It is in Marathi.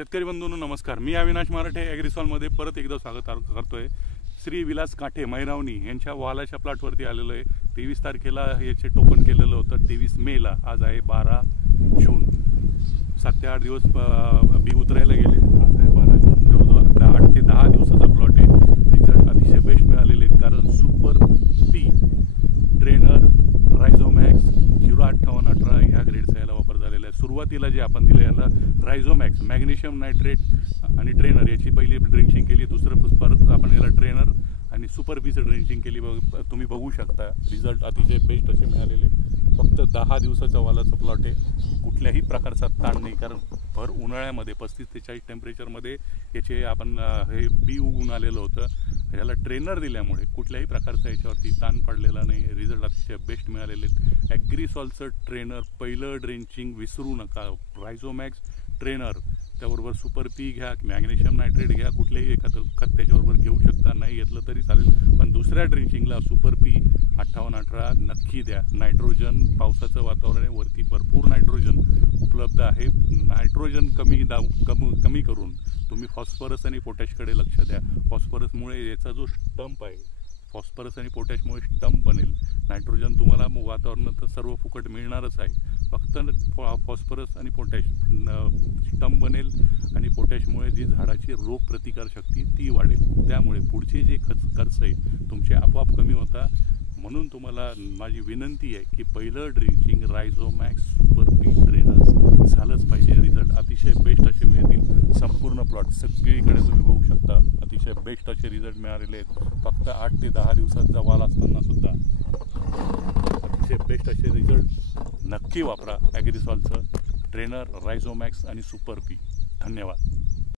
शेतकरी बंधूंनो नमस्कार। मी अविनाश मराठे ॲग्रिसॉलमध्ये परत एकदा स्वागत करतोय। श्री विलास काठे मैरावणी यांच्या वालाच्या प्लॉटवरती आलेलो आहे। 23 तारखेला याचे टोकन केलेलं होतं, 23 मेला। आज आहे 12 जून। 7 ते 8 दिवस बी उतरायला गेले। आज आहे 12 जून। 8 ते 10 दिवसाचा प्लॉट आहे। रिझल्ट अतिशय बेस्ट मिळालेले आहेत, कारण सुपर पी ट्रेनर रायझोमॅक्स 05818 ह्या ग्रेडचा याला वापर झालेला आहे। सुरुवातीला जे आपण दिलं याला रायझोमॅक्स मॅग्नेशियम नायट्रेट आणि ट्रेनर याची पहिली ड्रिंचिंग केली। दुसरं परत आपण याला ट्रेनर आणि सुपर पीचं ड्रिंचिंग केली। तुम्ही बघू शकता रिझल्ट अतिशय बेस्ट असे मिळालेले। फक्त 10 दिवसाचा वालाचा प्लॉट आहे। कुठल्याही प्रकारचा ताण नाही, कारण भर उन्हाळ्यामध्ये 35 ते 40 टेम्परेचरमध्ये याचे आपण हे बी उगून आलेलं होतं। याला ट्रेनर दिल्यामुळे कुठल्याही प्रकारचा याच्यावरती ताण पडलेला नाही। रिझल्ट अतिशय बेस्ट मिळालेले आहेत। ॲग्रिसॉलचं ट्रेनर पहिलं ड्रिंचिंग विसरू नका। रायझोमॅक्स ट्रेनर त्याबरोबर सुपर पी घ्या, मॅग्नेशियम नायट्रेट घ्या, कुठलेही एखादं खत त्याच्याबरोबर घेऊ शकता। नाही घेतलं तरी चालेल, पण दुसऱ्या ड्रिंचिंगला सुपर पी 5818 नक्की द्या। नायट्रोजन पावसाचं वातावरण आहे, वरती भरपूर नायट्रोजन उपलब्ध आहे। नायट्रोजन कमी करून तुम्ही फॉस्फरस आणि पोटॅशकडे लक्ष द्या। फॉस्फरसमुळे याचा जो स्टंप आहे, फॉस्फरस आणि पोटॅशमुळे स्टंप बनेल। नायट्रोजन तुम्हाला वातावरणात सर्व फुकट मिळणारच आहे। फक्त फॉस्फरस आणि पोटॅश स्टंप बनेल आणि पोटॅशमुळे जी झाडाची रोग प्रतिकार शक्ती ती वाढेल। त्यामुळे पुढचे जे खर्च आहे तुमचे आपोआप कमी होता। म्हणून तुम्हाला माझी विनंती आहे की पहिलं ड्रिंचिंग रायझोमॅक्स सुपर पी ट्रेनर झालंच पाहिजे। रिझल्ट अतिशय बेस्ट असे मिळतील। संपूर्ण प्लॉट सगळीकडे तुम्ही बघू शकता अतिशय बेस्ट असे रिझल्ट मिळालेले आहेत। फक्त 8 ते 10 दिवसाचा वाल असताना सुद्धा अतिशय बेस्ट असे रिझल्ट नक्की वापरा। ॲग्रिसॉलचं ट्रेनर रायझोमॅक्स आणि सुपर पी। धन्यवाद।